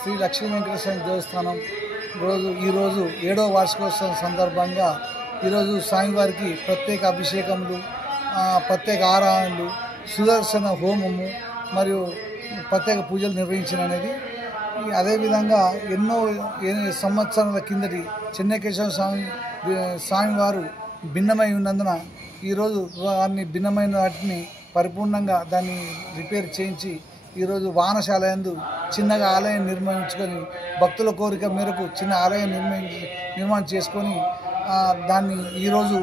శ్రీ లక్ష్మీ వెంకటేశ్వర దేవస్థానం ఈరోజు 7వ వార్షికోత్సవం సందర్భంగా ఈరోజు స్వామివారికి ప్రత్యేక అభిషేకములు, ప్రత్యేక ఆరాధనలు, సుదర్శన హోమము మరియు ప్రత్యేక పూజలు నిర్వహించినది. అదేవిధంగా ఎన్నో సంవత్సరాల కిందటి చెన్నకేశవ స్వామివారు భిన్నమై ఉన్నందున ఈరోజు వారిని భిన్నమైన వాటిని పరిపూర్ణంగా దాన్ని రిపేర్ చేయించి ఈరోజు వానశాల యందు చిన్నగా ఆలయం నిర్మించుకొని భక్తుల కోరిక మేరకు చిన్న ఆలయం నిర్మాణం చేసుకొని దాన్ని ఈరోజు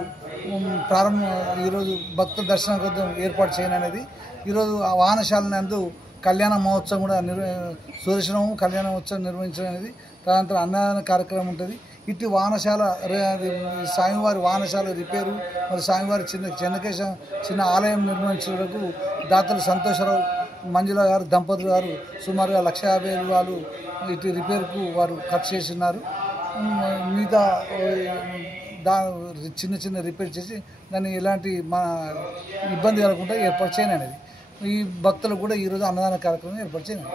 భక్తుల దర్శనం కోసం ఏర్పాటు చేయననేది. ఈరోజు ఆ వానశాల నందు కళ్యాణ మహోత్సవం కూడా సుదర్శనము కళ్యాణ మహోత్సవం నిర్వహించడం. తదనంతరం అన్నదాన కార్యక్రమం ఉంటుంది. ఇటు వానశాల స్వామివారి వానశాల రిపేరు మరి స్వామివారి చెన్నకేశవ చిన్న ఆలయం నిర్మించడానికి దాతలు సంతోషరావు మంజుల గారు దంపతులు గారు సుమారుగా 1,50,000 ఇటు రిపేర్కు వారు ఖర్చు చేస్తున్నారు. మిగతా చిన్న చిన్న రిపేర్ చేసి దాన్ని ఎలాంటి ఇబ్బంది కలగకుండా ఏర్పాటు చేయననేది. ఈ భక్తులకు కూడా ఈరోజు అన్నదాన కార్యక్రమం ఏర్పాటు చేయనది.